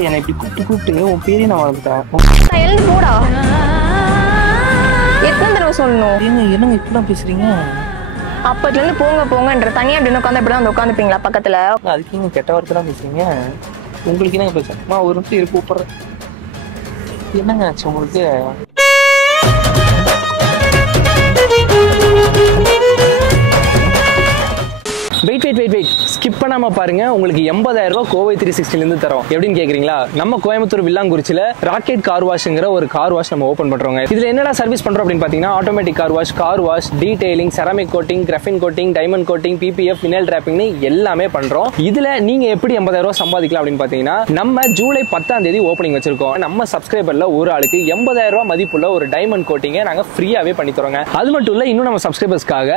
என்னை இப்படி கூப்பிட்டு உன் பேரே நான் வளர்ந்துட்டேன். எழுந்து போடா. எத்தனை தடவை சொல்லணும்? என்னங்க இப்படிலாம் பேசுறீங்க? அப்பத்துல இருந்து போங்கன்ற தனியா அப்படின்னு உட்காந்து இப்படிதான் வந்து உட்காந்துப்பீங்களா பக்கத்துல? அதுக்கு நீங்க கெட்ட வார்த்தை தான் பேசுறீங்க. உங்களுக்கு என்னங்க பேசுறேன்? ஒரு நிமிஷம் இரு கூப்பிடுறேன். என்னங்க ஆச்சு உங்களுக்கு? வெயிட் ஸ்கிப் பண்ணாம பாருங்க. உங்களுக்கு 80,000 ரூபாய் கோவை 360 இருந்து தரோம். எப்படின்னு கேக்குறீங்களா? நம்ம கோயம்புத்தூர் வில்லாங்குறிச்சியில ராக்கெட் கார் வாஷ்ங்கிற ஒரு கார் வாஷ் நம்ம ஓபன் பண்றோங்க. இதுல என்னடா சர்வீஸ் பண்றோம் அப்படின்னு பாத்தீங்கன்னா, automatic car wash, detailing, ceramic coating, graphene coating, diamond coating, PPF, vinyl டிராப்பிங்னு எல்லாமே பண்றோம். இதுல நீங்க எப்படி 80,000 ரூபாய் சம்பாதிக்கலாம் அப்படின்னு பாத்தீங்கன்னா, நம்ம ஜூலை 10ஆம் தேதி ஓபனிங் வச்சிருக்கோம். நம்ம சப்ஸ்கிரைபர்ல ஒரு ஆளுக்கு 80,000 ரூபாய் மதிப்புள்ள ஒரு டைமண்ட் கோட்டிங்கை நாங்க ஃப்ரீயாவே பண்ணி தரோங்க. அது மட்டும் இல்ல, இன்னும் நம்ம சப்ஸ்கிரைபர்ஸ்க்காக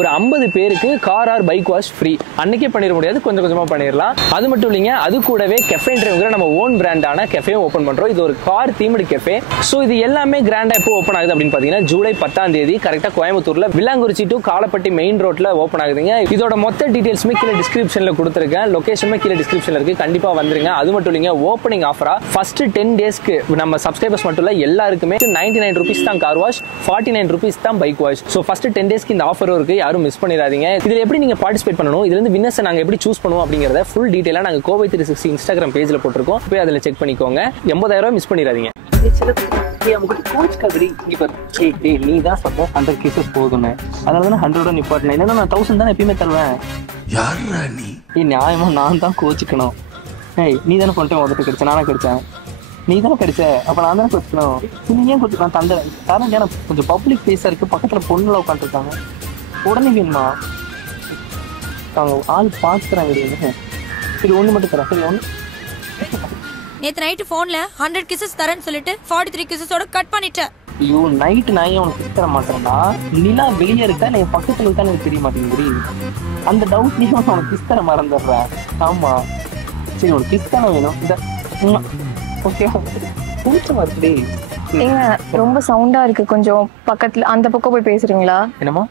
ஒரு 50 பேருக்கு car or bike wash free. அன்னைக்கே பண்ணிட முடியாது, கொஞ்சம் கொஞ்சமா பண்ணிடலாம். அது மட்டும் இல்லைங்க, அது கூடவே கெஃபே டிரைவ்ங்கிற நம்ம ஓன் பிராண்டான கெஃபே ஓபன் பண்றோம். இது ஒரு கார் தீம்டு கெஃபே. சோ இது எல்லாமே கிராண்டா எப்போ ஓபன் ஆகுது அப்படின்னு பாத்தீங்கன்னா, ஜூலை 10ஆம் தேதி கரெக்டா கோயம்புத்தூர்ல வில்லாங்குறிச்சி டு காலப்பட்டி மெயின் ரோட்ல ஓபன் ஆகுதுங்க. இதோட மொத்த டீடைல்ஸுமே கீழே டிஸ்கிரிப்ஷன்ல கொடுத்துருக்கேன். லொகேஷனுமே கீழே டிஸ்கிரிப்ஷன்ல இருக்கு. கண்டிப்பா வந்துருங்க. அது மட்டும் இல்லைங்க, ஓப்பனிங் ஆஃபரா ஃபர்ஸ்ட் 10 டேஸ்க்கு நம்ம சப்ஸ்கிரைபர்ஸ் மட்டும் இல்ல எல்லாருக்குமே 99 ரூபீஸ் தான் கார் வாஷ், 49 ரூபீஸ் தான் பைக் வாஷ். சோ ஃபர்ஸ்ட் 10 டேஸ்க்கு இந்த ஆஃபரும் இருக்கு. யாரும் மிஸ் பண்ணிடாதீங்க. இதுல எப்படி நீங்க பார்ட்டிசிபேட் பண்ணணும், இதுல இருந்து வின்னர்ஸ் நாங்க எப்படி சூஸ் பண்ணுவோம் அப்படிங்கறத ஃபுல் டீடைலா நாங்க கோவை 360 இன்ஸ்டாகிராம் பேஜ்ல போட்டுருக்கோம். போய் அதுல செக் பண்ணிக்கோங்க. 80,000 ரூபாய் மிஸ் பண்ணிடாதீங்க. நீ தான் சொல்ற 100 கேசஸ் போதுன்னு, அதனாலதான் 100 நிப்பாட்டினேன். இல்லைன்னா நான் 1000 தான் எப்பயுமே தருவேன். நியாயமா நான் தான் கோச்சிக்கணும். நீ தானே பண்ணிட்டு வந்துட்டு கிடைச்ச, நானே கிடைச்சேன். நீ தானே கிடைச்ச, அப்ப நான் தானே கோச்சிக்கணும். நீ ஏன் கோச்சிக்கலாம்? தந்த காரணம் கொஞ்சம் பப்ளிக் பிளேஸா இருக்கு, பக்கத்துல பொண்ணுல உட்காந்துருக்காங்க. உடனே வேணுமா? அவங்க ஆள் பாக்குறாங்க. சரி ஒண்ணு மட்டும் தரேன். சரி ஒண்ணு. நேத்து நைட் போன்ல 100 கிசஸ் தரேன்னு சொல்லிட்டு 43 கிசஸோட கட் பண்ணிட்டேன். ஐயோ நைட் நான் ஏன் உனக்கு கிஸ் தர மாட்டேன்னா, நிலா வெளியே இருக்கா இல்லை என் பக்கத்துல இருக்கா எனக்கு தெரிய மாட்டேங்குது. அந்த டவுட்லயும் உனக்கு கிஸ் தர மறந்துடுறேன். ஆமா சரி, உனக்கு கிஸ் தானே வேணும். இந்த ஓகே பிடிச்ச மாதிரி ஏங்க ரொம்ப சவுண்டா இருக்கு, கொஞ்சம் பக்கத்துல அந்த பக்கம் போய் பேசுறீங்களா? என்னமா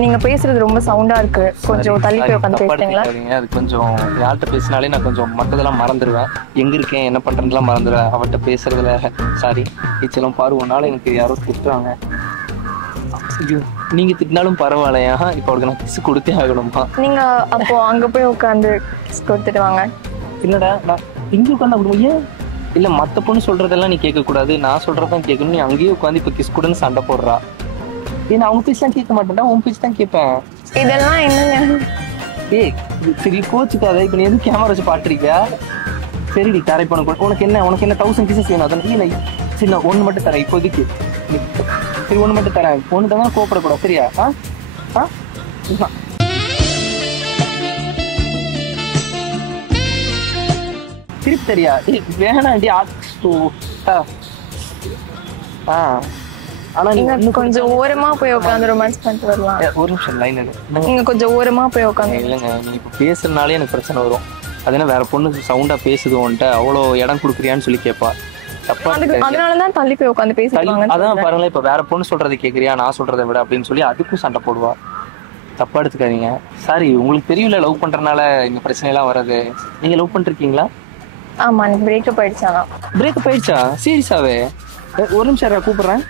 நீங்க பேசுறது ரொம்ப சவுண்டா இருக்கு, கொஞ்சம் தள்ளி போய் உட்காந்து பேசுறீங்களா? அது கொஞ்சம் யார்கிட்ட பேசினாலே நான் கொஞ்சம் மற்றதெல்லாம் மறந்துடுவேன். எங்க இருக்கேன் என்ன பண்றதுலாம் மறந்துடுவேன். அவட்ட பேசுறதுல சாரி நீச்சலும் பாருவோம்னால எனக்கு யாரோ திட்டுறாங்க. நீங்க திட்டினாலும் பரவாயில்லையா, இப்ப அவருக்கு நான் கிஸ் கொடுத்தே ஆகணுமா? நீங்க அப்போ அங்க போய் உட்காந்து கிஸ் கொடுத்துட்டு வாங்க. இல்லடா நான் இங்கே உட்காந்து ஏன் இல்ல மத்த பொண்ணு சொல்றதெல்லாம் நீ கேட்க கூடாது, நான் சொல்றதான் கேட்கணும். நீ அங்கேயே உட்காந்து இப்ப கிஸ் கொடுன்னு சண்டை போடுறா. ஏன்னா அவங்க பேச்சு தான் கேட்க மாட்டேன்டா, உன் பேச்சு தான் கேட்பேன். இதெல்லாம் என்னங்க? ஏய் சரி கோச்சுக்காத. இப்ப நீ எதுவும் கேமரா வச்சு பாட்டுருக்கியா? சரிடி தரை பண்ண உனக்கு என்ன 1000 பீசஸ் வேணும். அதான் இல்லை சரி நான் ஒண்ணு மட்டும் தரேன் இப்போதைக்கு. சரி ஒண்ணு மட்டும் தரேன். ஒண்ணு தான் கோப்படக்கூடாது சரியா? திருப்பி தெரியா? வேணாண்டி. ஆனா நீங்க கொஞ்சம் ஓரமா போய் உட்காந்து ரொமான்ஸ் பண்ணிட்டு வரலாம். ஒரு நிமிஷம் லைன் எடு. நீங்க கொஞ்சம் ஓரமா போய் உட்காந்து. இல்லைங்க நீ இப்ப பேசுறதுனாலே எனக்கு பிரச்சனை வரும். அதனால வேற பொண்ணு சவுண்டா பேசுது உன்ட்ட, அவ்வளோ இடம் கொடுக்குறியான்னு சொல்லி கேட்பா. அதனாலதான் தள்ளி போய் உட்காந்து பேசுவாங்க. அதான் பாருங்களேன், இப்ப வேற பொண்ணு சொல்றது கேக்குறியா நான் சொல்றதை விட அப்படின்னு சொல்லி அதுக்கும் சண்டை போடுவா. தப்பா எடுத்துக்காதீங்க. சாரி, உங்களுக்கு தெரியல லவ் பண்றதுனால இந்த பிரச்சனை எல்லாம் வராது. நீங்க லவ் பண்ணிருக்கீங்களா? ஆமா எனக்கு பிரேக்கப் ஆயிடுச்சானா? பிரேக்கப் ஆயிடுச்சா? சீரியஸாவே? ஒரு நிமிஷம் கூப்பிடுறேன்.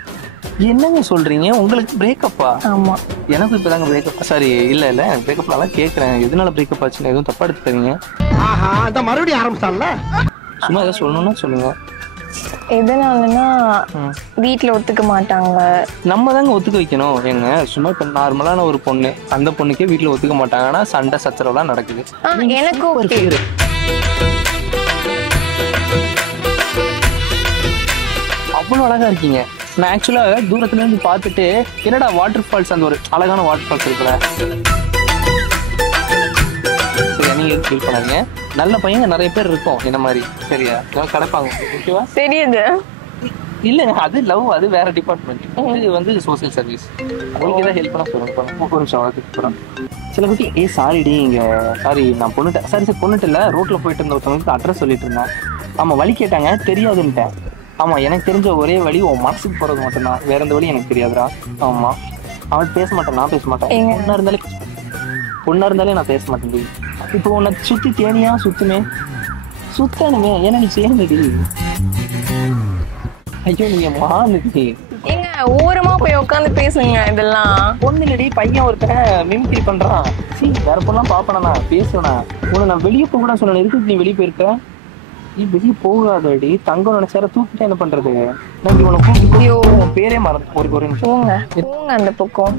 என்னங்க சொல்றீங்க? உங்களுக்கு பிரேக்கப்பா? ஆமா எனக்கு இப்பதாங்க பிரேக்கப். சாரி இல்ல பிரேக்கப்லாம் கேக்குறேன். எதனால பிரேக்கப் ஆச்சுன்னு எதுவும் தப்பா எடுத்துக்காதீங்க. மறுபடியும் ஆரம்பிச்சான்ல. சும்மா ஏதாவது சொல்லணும்னா சொல்லுங்க. எதனாலன்னா வீட்டுல ஒத்துக்க மாட்டாங்க. நம்ம தாங்க ஒத்துக்க வைக்கணும். ஏங்க சும்மா இப்ப நார்மலான ஒரு பொண்ணு, அந்த பொண்ணுக்கே வீட்டுல ஒத்துக்க மாட்டாங்கன்னா சண்டை சச்சரவுலாம் நடக்குது. எனக்கும் அவ்வளவு அழகா இருக்கீங்க. நான் ஆக்சுவலா தூரத்துல இருந்து பார்த்துட்டு என்னடா வாட்டர் ஃபால்ஸ், அந்த ஒரு அழகான வாட்டர் ஃபால்ஸ் இருக்குல்ல, சரியா நீங்க ஃபீல் பண்ணாதீங்க. நல்ல பையங்க நிறைய பேர் இருக்கும் என்ன மாதிரி சரியா, கிடைப்பாங்க. ஓகேவா? தெரியுது. இல்லைங்க அது லவ், அது வேற டிபார்ட்மெண்ட். இது வந்து சோசியல் சர்வீஸ். உங்களுக்கு ஏதாவது ஹெல்ப் பண்ண சொல்லுங்க. ஒரு நிமிஷம் வளர்த்துக்கிறோம். சில குட்டி சாரிடி இங்க சாரி நான் பொண்ணுட்ட சரி பொண்ணுட்டு இல்ல ரோட்ல போயிட்டு இருந்த ஒருத்தவங்களுக்கு அட்ரஸ் சொல்லிட்டு இருந்தேன். ஆமா வழி கேட்டாங்க, தெரியாதுன்ட்டேன். ஆமா எனக்கு தெரிஞ்ச ஒரே வழி உன் மனசுக்கு போறது மட்டும்தான், வேற எந்த வழி எனக்கு தெரியாதுடா. ஆமா அவன் பேச மாட்டேன், நான் பேச மாட்டேன். பொண்ணா இருந்தாலே நான் பேச மாட்டேன். இப்போ உன்னை சுத்தி தேனியா சுத்துமே சுத்தானுங்க ஏன்னா நீ செய்யணுடி. ஐயோ நீங்க மானுடி. ஏங்க ஓரமா போய் உட்காந்து பேசுங்க. இதெல்லாம் ஒண்ணு இல்லடி, பையன் ஒருத்தன் மிமிக்ரி பண்றான். வேற பொண்ணலாம் பாப்பனா பேசுனா உன்னை நான் வெளியே போக கூட சொன்னேன். எதுக்கு நீ வெளியே போயிருக்க? நீ வெளியே போகாதடி. தங்கம் நினைச்சார தூக்கிட்டு என்ன பண்றது? நான் இவனை கூப்பிட்டு பேரே மறந்து ஒரு நிமிஷம் போங்க அந்த பக்கம்.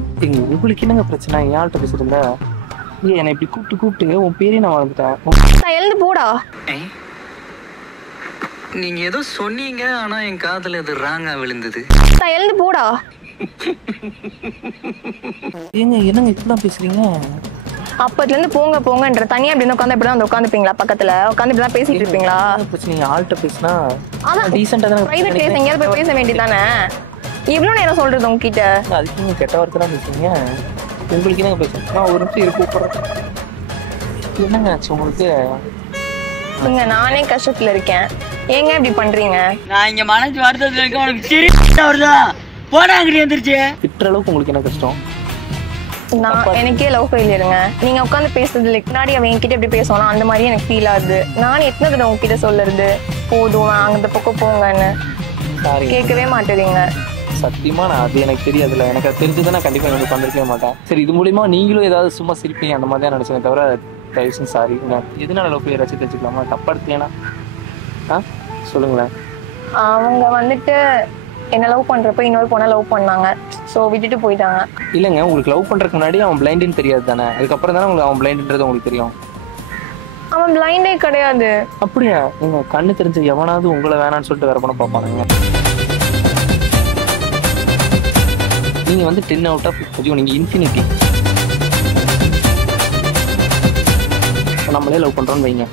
உங்களுக்கு என்னங்க பிரச்சனை? என் ஆள்கிட்ட பேசுறதுல என்னை இப்படி கூப்பிட்டு உன் பேரே நான் மறந்துட்டேன். நான் எழுந்து போடா. நீங்க ஏதோ சொன்னீங்க, ஆனா என் காதுல இது ராங்கா விழுந்தது. நான் எழுந்து போடா. என்னங்க இப்படிலாம் பேசுறீங்க? அப்பத்துல இருந்து போங்க போங்கன்ற தனியா அப்படி உட்காந்து இப்படிதான் வந்து உட்காந்துப்பீங்களா? பக்கத்துல உட்காந்து இப்படிதான் பேசிட்டு இருப்பீங்களா? நீங்க ஆள்கிட்ட பேசினா பிரைவேட் பிளேஸ் எங்கேயாவது போய் பேச வேண்டியதானே? இவ்வளவு நேரம் சொல்றது உங்ககிட்ட? அதுக்கு நீங்க கெட்ட வார்த்தை தான் பேசுறீங்க. உங்களுக்கு என்னங்க பேசுறேன்? நான் ஒரு நிமிஷம் கூப்பிடுறேன். என்னங்க ஆச்சு உங்களுக்கு? நீங்க நானே கஷ்டத்துல இருக்கேன், ஏங்க இப்படி பண்றீங்க? நான் இங்க மனசு வருத்தத்துல இருக்க, உனக்கு சரி வருதா? போடா அங்கிட்டு எந்திரிச்சு. திட்டுற அளவுக்கு உங்களுக்கு என்ன கஷ்டம்? நான் எனக்கே லவ் ஃபெயிலியருங்க. நீங்க உட்காந்து பேசுறதுல முன்னாடி அவன் என்கிட்ட எப்படி பேசணும் அந்த மாதிரி எனக்கு ஃபீல் ஆகுது. நான் எத்தனை தடவை உங்ககிட்ட சொல்லுறது போதும் அந்த பக்கம் போங்கன்னு? கேட்கவே மாட்டேறீங்க. சத்தியமா நான் அது எனக்கு தெரியாதுல்ல. எனக்கு அது தெரிஞ்சதை நான் கண்டிப்பா எனக்கு வந்திருக்கவே மாட்டேன். சரி, இது மூலியமா நீங்களும் ஏதாவது சும்மா சிரிப்பீங்க அந்த மாதிரி தான் நினைச்சேன் தவிர தயவுசெய்து சாரி. எதனால லவ் ஃபெயிலியர் ஆச்சு தெரிஞ்சுக்கலாமா? தப்பா எடுத்தீங்கன்னா சொல்லுங்களேன். அவங்க வந்துட்டு என்ன லவ் பண்றப்ப இன்னொரு பொண்ணை லவ் பண்ணாங்க. ஸோ விட்டுட்டு போயிட்டாங்க. இல்லைங்க, உங்களுக்கு லவ் பண்றதுக்கு முன்னாடி அவன் பிளைண்டுன்னு தெரியாது தானே? அதுக்கப்புறம் தானே உங்களுக்கு அவன் பிளைண்டுன்றது உங்களுக்கு தெரியும். அவன் பிளைண்டே கிடையாது. அப்படியா? நீங்க கண்ணு தெரிஞ்ச எவனாவது உங்களை வேணான்னு சொல்லிட்டு வேற பண்ண பார்ப்பானுங்க. நீங்க வந்து 10 out of 50. நீங்க இன்ஃபினிட்டி. நம்மளே லவ் பண்றோம்னு வைங்க,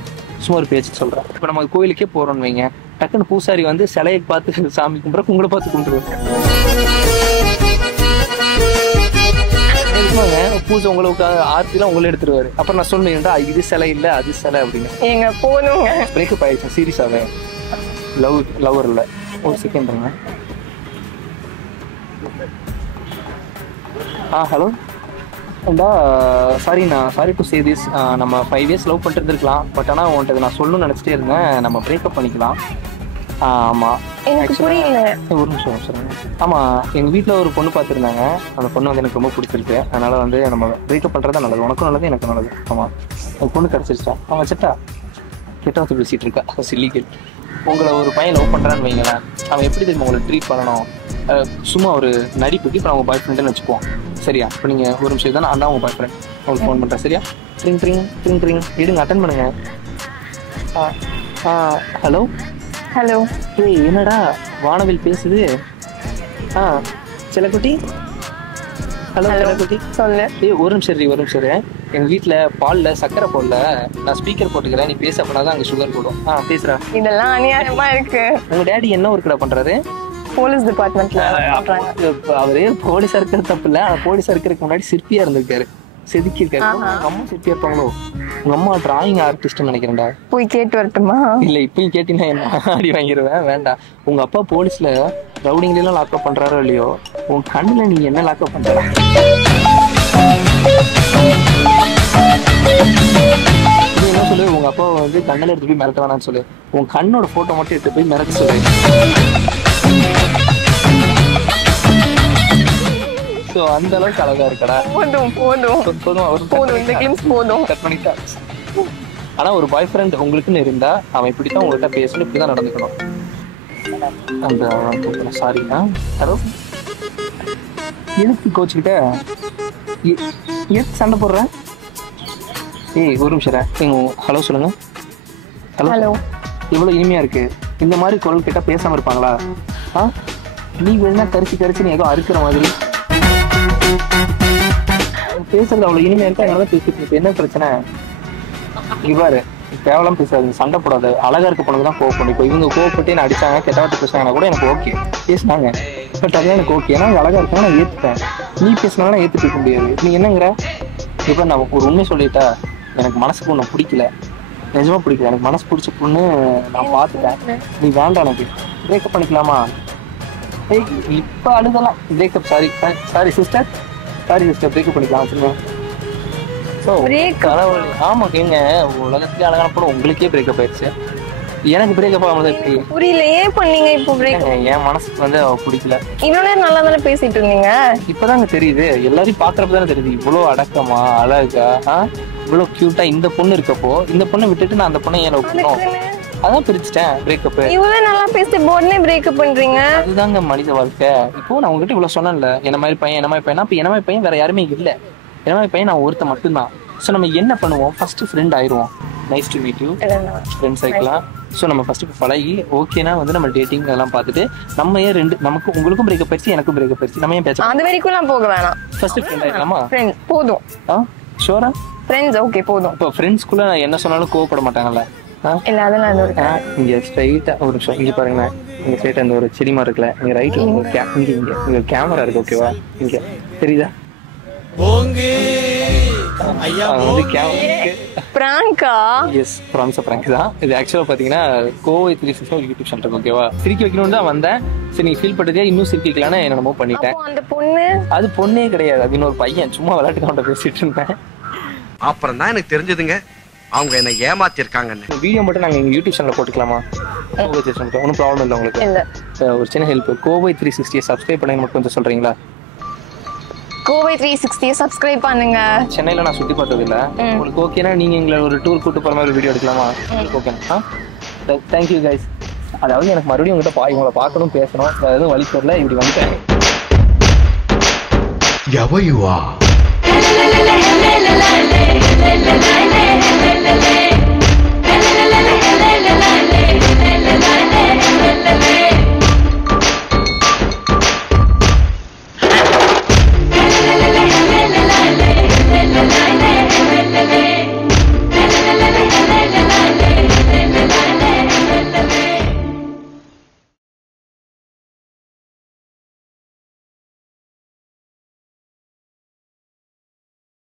சும்மா ஒரு பேச்சு சொல்றேன். இப்போ நம்ம கோயிலுக்கே போறோம்னு வைங்க, டக்குன்னு பூசாரி வந்து சிலையை பார்த்து சாமி கும்பிட்ற உங்களை பார்த்து கும்பிடுவாங்க. பூஜை உங்களுக்கு ஆர்த்திலாம் உங்களை எடுத்துருவாரு. அப்புறம் நான் சொன்னேன்டா இது சிலை இல்லை அது சிலை அப்படின்னு. எங்க போகணுங்க. பிரேக்கப் ஆயிடுச்சு சீரியஸாவே. லவர் இல்லை. ஒரு செகண்ட்ங்க. Hello sorry to say this. நம்ம 5 years லவ் பண்ணிட்டு இருந்திருக்கலாம். பட் ஆனால் உன்கிட்ட நான் சொல்லணும்னு நினச்சிட்டே இருந்தேன். நம்ம பிரேக்கப் பண்ணிக்கலாம். ஆமாம், எனக்கு புரியல. ஒரு நிமிஷம் சொல்லுங்க. ஆமாம், எங்கள் வீட்டில் ஒரு பொண்ணு பார்த்துருந்தாங்க. அந்த பொண்ணு வந்து எனக்கு ரொம்ப பிடிச்சிருக்கு. அதனால் வந்து நம்ம பிரேக்கப் பண்ணுறது நல்லது. உனக்கும் நல்லது எனக்கும் நல்லது. ஆமாம், அந்த பொண்ணு கிடச்சிருச்சா? அவன் வச்சுட்டா கெட்ட வந்து பேசிகிட்டு இருக்கா. சில்லிகள். உங்களை ஒரு பையன் லவ் பண்ணுறான்னு வைங்களேன், அவன் எப்படி தெரியுமா உங்களை ட்ரீட் பண்ணணும்? சும்மா ஒரு நடிப்புக்கு இப்போ நான் உங்கள் பாய் ஃப்ரெண்டுன்னு வச்சுக்குவோம். சரியா? இப்போ நீங்கள் ஒரு நிமிஷம் தான் நான் தான் உங்கள் பாய் ஃப்ரெண்ட் உங்களுக்கு ஃபோன் பண்ணுறேன். சரியா? ட்ரிங் ட்ரிங் ட்ரிங் ட்ரிங் எடுங்க, அட்டன் பண்ணுங்க. Hello hello. ஏய் என்னடா வானவில் பேசுது? செல்லக்குட்டி. ஹலோ செல்லக்குட்டி சொல்லு. ஒரு நிமிஷம். எங்கள் வீட்டில் பாலில் சர்க்கரை போடல, நான் ஸ்பீக்கர் போட்டுக்கிறேன், நீ பேச அப்படின்னா தான் அங்கே சுகர் போடும். பேசுகிறா. இதெல்லாம் அநியாயமா இருக்கு. உங்கள் டேடி என்ன ஒர்க்கடா பண்ணுறாரு? போலீஸ் டிபார்ட்மெண்ட்ல. அவரு போலீஸா இருக்கிறது தப்பு இல்லை. ஆனால் போலீஸா இருக்கிறதுக்கு முன்னாடி சிற்பியா இருந்திருக்காரு, செதுக்கி இருக்காரு. உங்க அம்மா சிற்பியா இருப்பாங்களோ? உங்க அம்மா டிராயிங் ஆர்டிஸ்ட்னு நினைக்கிறேன்டா. போய் கேட்டு வரட்டுமா? இல்ல இப்பயும் கேட்டீங்கன்னா என்ன அடி வாங்கிடுவேன். வேண்டாம். உங்க அப்பா போலீஸ்ல ரவுடிங்ல எல்லாம் லாக்அப் பண்றாரோ இல்லையோ, உன் கண்ணுல நீ என்ன லாக்அப் பண்ற? என்ன சொல்லு, உங்க அப்பா வந்து கண்ணில் எடுத்து போய் மிரட்ட வேணாம்னு சொல்லு. உன் கண்ணோட போட்டோ மட்டும் எடுத்து போய் மிரட்ட சொல்லு. அந்த அளவுக்கு அழகா இருக்கடா. ஆனா ஒரு பாய் ஃப்ரெண்ட் உங்களுக்குன்னு இருந்தா அவன் இப்படித்தான் உங்கள்கிட்ட பேசணும், இப்படிதான் நடந்துக்கணும். அந்த சாரி. ஹலோ, எதுக்கு கோச்சுக்கிட்ட? எதுக்கு சண்டை போடுற? ஏய் ஒரு நிமிஷம். ஹலோ சொல்லுங்க. ஹலோ. இவ்வளவு இனிமையா இருக்கு. இந்த மாதிரி குரல் கேட்டா பேசாம இருப்பாங்களா? நீ வேணா கரிச்சு நீ ஏதோ அறுக்கிற மாதிரி பேசுறது அவ்வளவு இனிமையா இருக்கா? அதனாலதான் பேசிட்டு இருக்கு. என்ன பிரச்சனை? இவ்வாறு தேவலாம் பேசாது, சண்டை போடாது. அழகா இருக்க பொண்ணுதான் கோவப்படும். இப்போ இவங்க கோவப்பட்டு என்ன அடிச்சாங்க, கெட்டவாட்டு பேசினாங்கன்னா கூட எனக்கு ஓகே, பேசினாங்க. பட் அதான் எனக்கு ஓகே, ஏன்னா அழகா இருக்காங்க, நான் ஏத்துப்பேன். நீ பேசினாலும் ஏத்துக்க முடியாது. நீ என்னங்கிற? இப்ப நான் ஒரு உண்மை சொல்லிட்டா, எனக்கு மனசுக்கு ஒண்ணு பிடிக்கல, நிஜமா பிடிக்கல. எனக்கு மனசு பிடிச்ச பொண்ணு நான் பார்த்துட்டேன். நீ வேண்டாம், எனக்கு பிரேக்கப் பண்ணிக்கலாமா? இப்ப அழுதலாம். பிரேக்கப். சாரி சிஸ்டர், பிரேக்கப் பண்ணிக்கலாம் வச்சுருங்க. ஸோ ஆமா கேங்க, உலகத்துலேயே அழகான பொண்ணு உங்களுக்கே பிரேக்கப் ஆயிடுச்சு. எனக்கு பிரேக்கப் ஆகாம எப்படி புரியல, ஏன் பண்ணீங்க இப்போ பிரேக்? என் மனசுக்கு வந்து அவ பிடிக்கல. இவ்வளவு நேரம் நல்லா தானே பேசிட்டு இருந்தீங்க. இப்பதாங்க தெரியுது, எல்லாரையும் பாக்குறப்ப தானே தெரியுது இவ்வளவு அடக்கமா அழகா இவ்வளவு கியூட்டா இந்த பொண்ணு இருக்கப்போ இந்த பொண்ணை விட்டுட்டு நான் அந்த பொண்ணை ஏன் லவ் பண்ணோம், அதான் பிரிச்சுட்டேன். பிரேக்கப் இவ்வளவு நல்லா பேசி உடனே பிரேக்கப் பண்றீங்க. அதுதாங்க மனித வாழ்க்கை. இப்போ நான் உங்ககிட்ட இவ்வளவு சொன்னேன்ல, என்ன மாதிரி பையன் என்ன மாதிரி பையன், அப்ப என்ன மாதிரி பையன் வேற யாருமே இல்ல, என்ன மாதிரி பையன் நான் ஒருத்த மட்டும்தான். ஸோ நம்ம என்ன பண்ணுவோம், ஃபர்ஸ்ட் ஃப்ரெண்ட் ஆயிடுவோம். Nice to meet you, friends ஆகிக்கலாம். ஸோ நம்ம ஃபர்ஸ்ட் பழகி ஓகேனா வந்து நம்ம டேட்டிங் அதெல்லாம் பார்த்துட்டு நம்ம ஏன் ரெண்டு நமக்கு உங்களுக்கும் பிரேக்கப் ஆயிடுச்சு எனக்கும் பிரேக்கப் ஆயிடுச்சு, நம்ம ஏன் பேச அது வரைக்கும் நான் போக வேணாம். First friend ஆயிடலாமா? ஃப்ரெண்ட் போதும். ஷோரா? ஃப்ரெண்ட்ஸ் ஓகே போதும். இப்போ ஃப்ரெண்ட்ஸ்குள்ள நான் என்ன சொன்னாலும் கோவப்பட மாட்டாங்கல்ல? இல்ல அதெல்லாம் இங்க ஸ்ட்ரைட்டா ஒரு நிமிஷம் இங்க பாருங்க, இங்க ஸ்ட்ரைட்டா அந்த ஒரு செடி மாதிரி இருக்குல்ல, இங்க ரைட்ல இங்க கேமரா இருக்கு, ஓகேவா? இங்க தெரியுதா? பிராங்கா? எஸ், ப்ராமிஸ் பிராங்க் தான் இது. ஆக்சுவலா பாத்தீங்கன்னா கோவை 360 யூடியூப் சேனல் ஓகேவா, சிரிக்க வைக்கணும்னு தான் வந்தேன். சரி நீ ஃபீல் பண்றதே இன்னும் சிரிக்கலான்னு என்னமோ பண்ணிட்டேன். அந்த பொண்ணு அது பொண்ணே கிடையாது, அது இன்னொரு பையன், சும்மா விளையாட்டுக்கு அவன்கிட்ட பேசிட்டு இருந்தேன். அப்புறம் தான் எனக்கு தெரிஞ்சதுங்க அவங்க என்ன ஏமாத்தி இருக்காங்கன்னு. வீடியோ மட்டும் நாங்க எங்க யூடியூப் சேனல்ல போட்டுக்கலாமா? கோவை 360 ஒன்றும் ப்ராப்ளம் இல்லை உங்களுக்கு? இல்ல. ஒரு சின்ன ஹெல்ப், கோவை 360 சப்ஸ்கிரைப் பண்ணி மட்டும் கொஞ்சம் சொல்றீங்களா? கோவை 360 சப்ஸ்கிரைப் பண்ணுங்க. சென்னையில நான் சுத்தி பார்த்தது இல்ல, உங்களுக்கு ஓகேனா நீங்க எங்களை ஒரு டூர் கூட்டு போற மாதிரி வீடியோ எடுக்கலாமா? ஓகேண்ணா, தேங்க்யூ கைஸ். அதாவது எனக்கு மறுபடியும் உங்கள்கிட்ட உங்களை பார்க்கணும் பேசணும், எதுவும் வழி தெரியல, இப்படி வந்துட்டேன். Ever you are.